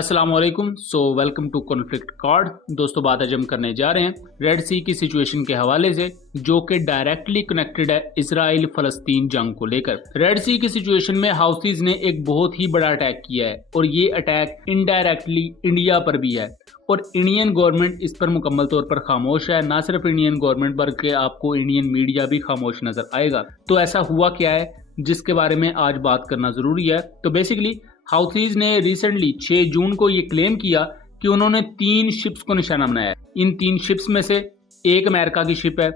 अस्सलाम वालेकुम। Welcome to conflict card. दोस्तों, बात आज हम करने जा रहे हैं रेड सी की सिचुएशन के हवाले से, जो कि डायरेक्टली कनेक्टेड है इसराइल फलस्तीन जंग को लेकर। रेड सी की सिचुएशन में हाउथीज ने एक बहुत ही बड़ा अटैक किया है और ये अटैक इनडायरेक्टली इंडिया पर भी है और इंडियन गवर्नमेंट इस पर मुकम्मल तौर पर खामोश है। ना सिर्फ इंडियन गवर्नमेंट बल्कि आपको इंडियन मीडिया भी खामोश नजर आएगा। तो ऐसा हुआ क्या है जिसके बारे में आज बात करना जरूरी है। तो बेसिकली हाउथीज ने रिसेंटली 6 जून को ये क्लेम किया कि उन्होंने 3 शिप्स को निशाना बनाया है। इन 3 शिप्स में से एक अमेरिका की शिप है,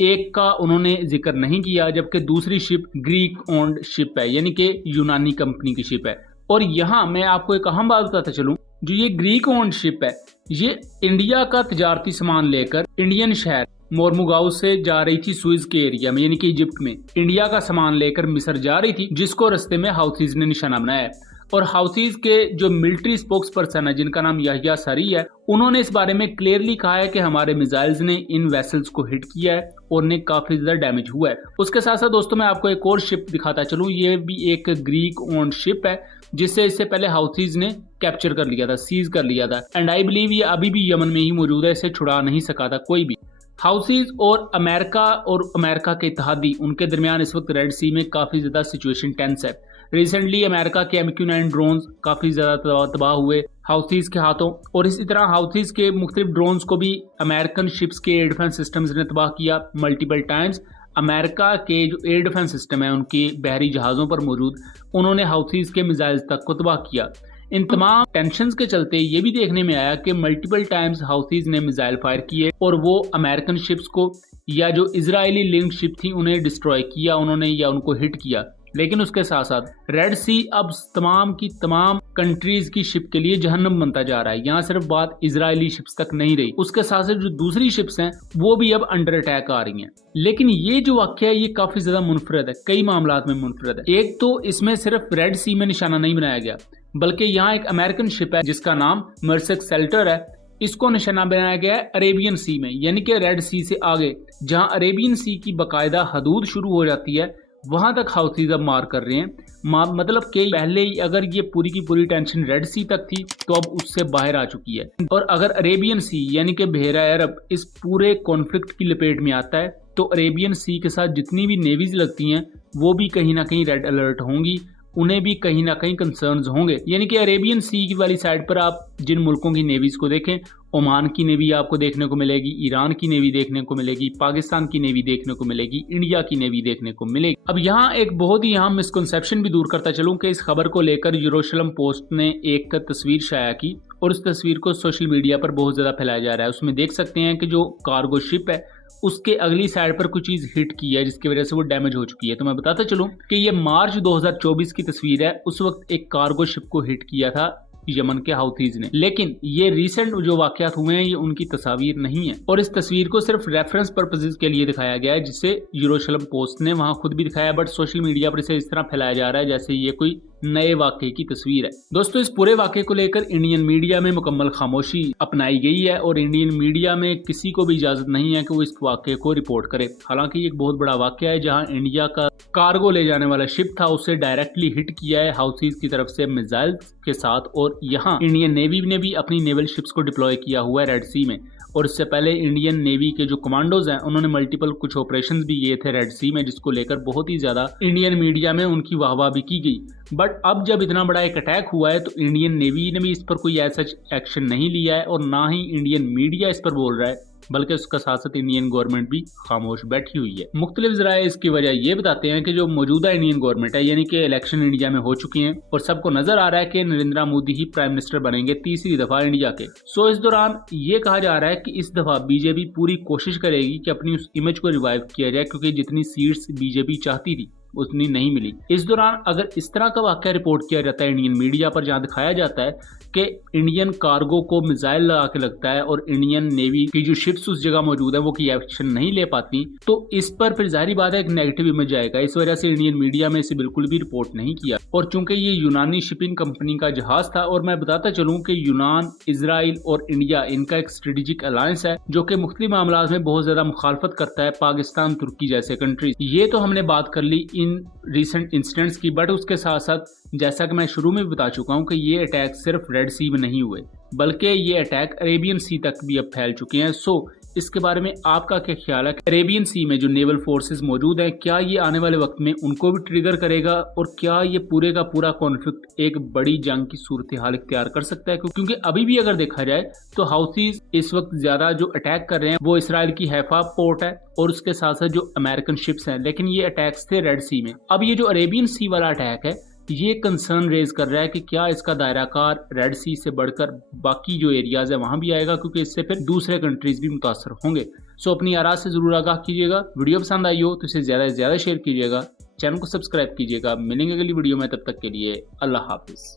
एक का उन्होंने जिक्र नहीं किया, जबकि दूसरी शिप ग्रीक ओन्ड शिप है, यानी कि यूनानी कंपनी की शिप है। और यहाँ मैं आपको एक अहम बात बताता चलूं, जो ये ग्रीक ओन्ड शिप है, ये इंडिया का तजारती सामान लेकर इंडियन शहर मोरमुगाओ से जा रही थी सुइज के एरिया में, यानी कि इजिप्ट में। इंडिया का सामान लेकर मिस्र जा रही थी, जिसको रास्ते में हाउथीज ने निशाना बनाया है। और हाउथीज के जो मिलिट्री स्पोक्स पर्सन है, जिनका नाम याहिया सरी है, उन्होंने इस बारे में क्लियरली कहा है कि हमारे मिसाइल्स ने इन वेसल्स को हिट किया है और उन्हें काफी ज्यादा डैमेज हुआ है। उसके साथ साथ दोस्तों मैं आपको एक और शिप दिखाता चलूं। ये भी एक ग्रीक ओन्ड शिप है, जिसे इससे पहले हाउथीज ने कैप्चर कर लिया था, सीज कर लिया था। एंड आई बिलीव ये अभी भी यमन में ही मौजूद है, इसे छुड़ा नहीं सका था कोई भी। हाउथीज और अमेरिका के इत्तेहादी, उनके दरमियान इस वक्त रेड सी में काफी ज्यादा सिचुएशन टेंस है। रिसेंटली अमेरिका के MQ-9 ड्रोन्स काफी ज्यादा तबाह हुए हाउथीज के हाथों, और इसी तरह हाउथीज के मुख्तलिफ ड्रोन्स को भी अमेरिकन शिप्स के एयर डिफेंस सिस्टम्स ने तबाह किया मल्टीपल टाइम्स। अमेरिका के जो एयर डिफेंस सिस्टम है उनके बहरी जहाजों पर मौजूद, उन्होंने हाउथीज के मिसाइल्स तक को तबाह किया। इन तमाम टेंशंस के चलते ये भी देखने में आया कि मल्टीपल टाइम्स हाउथीज ने मिसाइल फायर किए और वो अमेरिकन शिप्स को या जो इजरायली लिंक्ड शिप थी उन्हें डिस्ट्रॉय किया उन्होंने, या उनको हिट किया। लेकिन उसके साथ साथ रेड सी अब तमाम की तमाम कंट्रीज की शिप के लिए जहन्नम बनता जा रहा है। यहाँ सिर्फ बात इजरायली शिप्स तक नहीं रही, उसके साथ साथ जो दूसरी शिप्स हैं वो भी अब अंडर अटैक आ रही हैं। लेकिन ये जो वाक्य है ये काफी ज्यादा मुनफरद है, कई मामलात में मुनफरद है। एक तो इसमें सिर्फ रेड सी में निशाना नहीं बनाया गया, बल्कि यहाँ एक अमेरिकन शिप है जिसका नाम मर्सेक सेल्टर है, इसको निशाना बनाया गया है अरेबियन सी में, यानी कि रेड सी से आगे जहाँ अरेबियन सी की बाकायदा हदूद शुरू हो जाती है, वहां तक हाउथीज अब मार कर रहे हैं। मतलब कि पहले ही अगर ये पूरी की पूरी टेंशन रेड सी तक थी तो अब उससे बाहर आ चुकी है। और अगर अरेबियन सी यानी कि बहरा अरब इस पूरे कॉन्फ्लिक्ट की लपेट में आता है तो अरेबियन सी के साथ जितनी भी नेवीज लगती हैं वो भी कहीं ना कहीं रेड अलर्ट होंगी, उन्हें भी कहीं ना कहीं कंसर्न्स होंगे। यानी कि अरेबियन सी की वाली साइड पर आप जिन मुल्कों की नेवीज को देखें, ओमान की नेवी आपको देखने को मिलेगी, ईरान की नेवी देखने को मिलेगी, पाकिस्तान की नेवी देखने को मिलेगी, इंडिया की नेवी देखने को मिलेगी। अब यहाँ एक बहुत ही अहम मिसकंसेप्शन भी दूर करता चलूं कि इस खबर को लेकर यरूशलेम पोस्ट ने एक तस्वीर शाया की और उस तस्वीर को सोशल मीडिया पर बहुत ज्यादा फैलाया जा रहा है। उसमें देख सकते हैं कि जो कार्गो शिप है उसके अगली साइड पर कुछ चीज हिट की है जिसकी वजह से वो डैमेज हो चुकी है। तो मैं बताता चलूं कि ये मार्च 2024 की तस्वीर है। उस वक्त एक कार्गो शिप को हिट किया था यमन के हाउथीज ने, लेकिन ये रिसेंट जो वाकयात हुए हैं ये उनकी तस्वीर नहीं है और इस तस्वीर को सिर्फ रेफरेंस पर्पसेस के लिए दिखाया गया है, जिसे यरूशलेम पोस्ट ने वहां खुद भी दिखाया, बट सोशल मीडिया पर इसे इस तरह फैलाया जा रहा है जैसे ये कोई नए वाकये की तस्वीर है। दोस्तों, इस पूरे वाकये को लेकर इंडियन मीडिया में मुकम्मल खामोशी अपनाई गई है और इंडियन मीडिया में किसी को भी इजाजत नहीं है कि वो इस वाकये को रिपोर्ट करे। हालांकि ये एक बहुत बड़ा वाकया है जहां इंडिया का कार्गो ले जाने वाला शिप था उसे डायरेक्टली हिट किया है हाउथीज की तरफ से मिसाइल के साथ, और यहाँ इंडियन नेवी ने भी अपनी नेवल शिप्स को डिप्लॉय किया हुआ है रेड सी में। और इससे पहले इंडियन नेवी के जो कमांडोज हैं उन्होंने मल्टीपल कुछ ऑपरेशंस भी किए थे रेड सी में, जिसको लेकर बहुत ही ज्यादा इंडियन मीडिया में उनकी वाहवाह भी की गई। बट अब जब इतना बड़ा एक अटैक हुआ है तो इंडियन नेवी ने भी इस पर कोई ऐसा एक्शन नहीं लिया है और ना ही इंडियन मीडिया इस पर बोल रहा है, बल्कि उसका साथ साथ इंडियन गवर्नमेंट भी खामोश बैठी हुई है। मुख्तलिफ ज़राए इसकी वजह ये बताते हैं कि जो मौजूदा इंडियन गवर्नमेंट है, यानी कि इलेक्शन इंडिया में हो चुके हैं और सबको नजर आ रहा है कि नरेंद्र मोदी ही प्राइम मिनिस्टर बनेंगे तीसरी दफा इंडिया के। सो इस दौरान ये कहा जा रहा है कि इस दफा बीजेपी पूरी कोशिश करेगी कि अपनी उस इमेज को रिवाइव किया जाए, क्योंकि जितनी सीट्स बीजेपी चाहती थी उतनी नहीं मिली। इस दौरान अगर इस तरह का वाकया रिपोर्ट किया जाता है इंडियन मीडिया पर, जहां दिखाया जाता है कि इंडियन कार्गो को मिसाइल लगा के लगता है और इंडियन नेवी की जो शिप्स उस जगह मौजूद है वो की एक्शन नहीं ले पाती, तो इस पर फिर जाहिर बात है एक नेगेटिव इमेज आएगा। इस वजह से इंडियन मीडिया में इसे बिल्कुल भी रिपोर्ट नहीं किया। और चूंकि ये यूनानी शिपिंग कंपनी का जहाज था, और मैं बताता चलूं कि यूनान, इजराइल और इंडिया इनका एक स्ट्रेटेजिक अलायंस है जो कि मुख्तलिफ मामलों में बहुत ज्यादा मुखालफत करता है पाकिस्तान, तुर्की जैसे कंट्रीज। ये तो हमने बात कर ली इन रिसेंट इंसिडेंट्स की, बट उसके साथ साथ जैसा कि मैं शुरू में बता चुका हूं कि ये अटैक सिर्फ रेड सी में नहीं हुए बल्कि ये अटैक अरेबियन सी तक भी अब फैल चुके हैं। सो इसके बारे में आपका क्या ख्याल है? अरेबियन सी में जो नेवल फोर्सेस मौजूद हैं, क्या ये आने वाले वक्त में उनको भी ट्रिगर करेगा और क्या ये पूरे का पूरा कॉन्फ्लिक्ट एक बड़ी जंग की सूरत हाल इख्तियार कर सकता है? क्योंकि अभी भी अगर देखा जाए तो हाउथीज इस वक्त ज्यादा जो अटैक कर रहे हैं वो इसराइल की हैफा पोर्ट है और उसके साथ साथ जो अमेरिकन शिप्स हैं, लेकिन ये अटैक्स थे रेड सी में। अब ये जो अरेबियन सी वाला अटैक है ये कंसर्न रेज कर रहा है कि क्या इसका दायराकार रेड सी से बढ़कर बाकी जो एरियाज है वहां भी आएगा, क्योंकि इससे फिर दूसरे कंट्रीज भी मुतासर होंगे। सो अपनी आरा से जरूर आगाह कीजिएगा। वीडियो पसंद आई हो तो इसे ज्यादा से ज्यादा शेयर कीजिएगा, चैनल को सब्सक्राइब कीजिएगा। मिलेंगे अगली वीडियो में, तब तक के लिए अल्लाह हाफिज।